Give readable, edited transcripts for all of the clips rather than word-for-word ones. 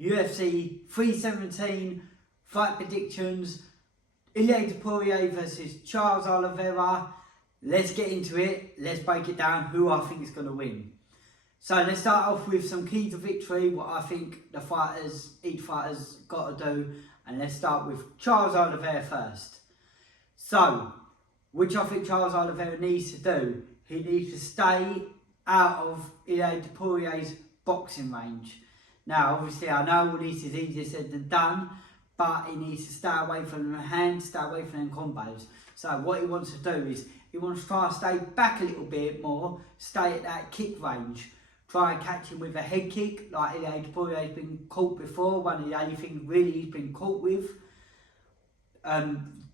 UFC 317 fight predictions. Ilia Topuria versus Charles Oliveira. Let's get into it. Let's break it down who I think is going to win. So let's start off with some key to victory, what I think each fighter's got to do. And let's start with Charles Oliveira first. So, which I think Charles Oliveira needs to do. He needs to stay out of Ilia Topuria's boxing range. Now, obviously, I know all this is easier said than done, but he needs to stay away from the hands, stay away from them combos. So what he wants to do is, he wants to try and stay back a little bit more, stay at that kick range. Try and catch him with a head kick, like Ilia Topuria has been caught before. One of the only things really he's been caught with,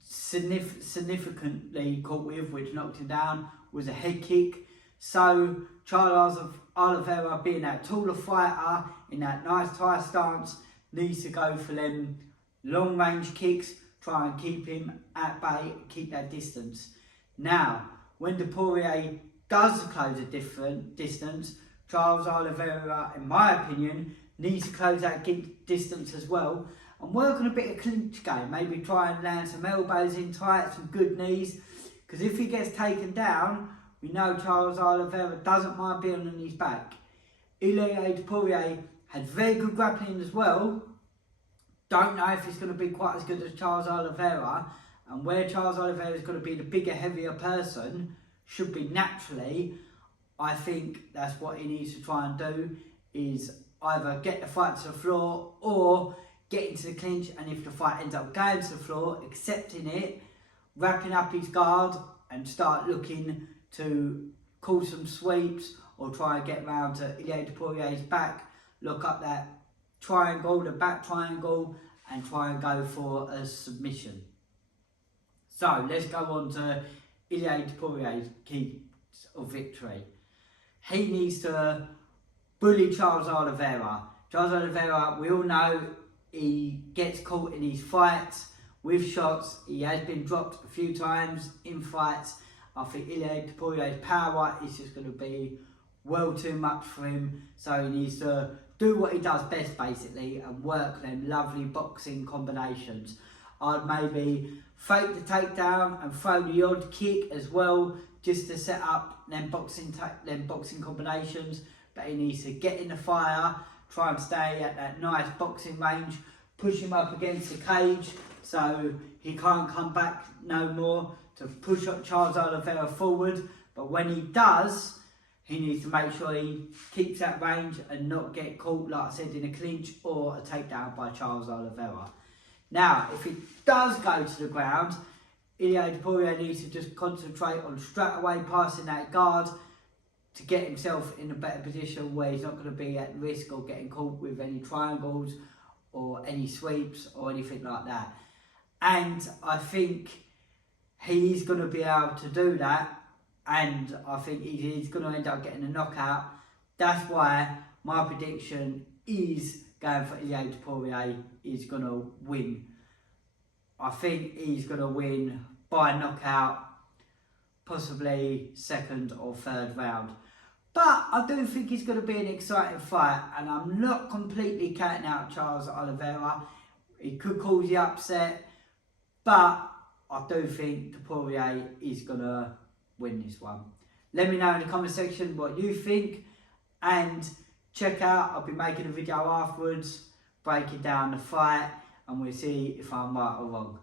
significantly caught with, which knocked him down, was a head kick. So Charles Oliveira, being that taller fighter in that nice tight stance, needs to go for them long range kicks, try and keep him at bay, keep that distance. Now, when Topuria does close a different distance, Charles Oliveira, in my opinion, needs to close that distance as well and work on a bit of clinch game. Maybe try and land some elbows in tight, some good knees. Because if he gets taken down, we know Charles Oliveira doesn't mind being on his back. Ilia Topuria had very good grappling as well. Don't know if he's going to be quite as good as Charles Oliveira. And where Charles Oliveira is going to be the bigger, heavier person, should be naturally, I think that's what he needs to try and do, is either get the fight to the floor or get into the clinch, and if the fight ends up going to the floor, accepting it, wrapping up his guard and start looking to call some sweeps or try and get round to Ilia Topuria's back, look up that triangle, the back triangle, and try and go for a submission. So let's go on to Ilia Topuria's key of victory. He needs to bully Charles Oliveira. Charles Oliveira, we all know he gets caught in his fights with shots. He has been dropped a few times in fights. I think Ilia Topuria's power is just going to be well too much for him. So he needs to do what he does best, basically, and work them lovely boxing combinations. I'd maybe fake the takedown and throw the odd kick as well, just to set up them boxing combinations. But he needs to get in the fire, try and stay at that nice boxing range, push him up against the cage so he can't come back no more, to push up Charles Oliveira forward. But when he does, he needs to make sure he keeps that range and not get caught, like I said, in a clinch or a takedown by Charles Oliveira. Now, if it does go to the ground, Ilia Topuria needs to just concentrate on straight away passing that guard to get himself in a better position where he's not going to be at risk of getting caught with any triangles or any sweeps or anything like that. And I think he's going to be able to do that, and I think he's going to end up getting a knockout. That's why my prediction is going for Ilia Topuria is going to win. I think he's going to win by knockout, possibly second or third round. But I do think it's going to be an exciting fight, and I'm not completely counting out Charles Oliveira. He could cause the upset, but I do think Topuria is going to win this one. Let me know in the comment section what you think, and check out, I'll be making a video afterwards breaking down the fight, and we'll see if I'm right or wrong.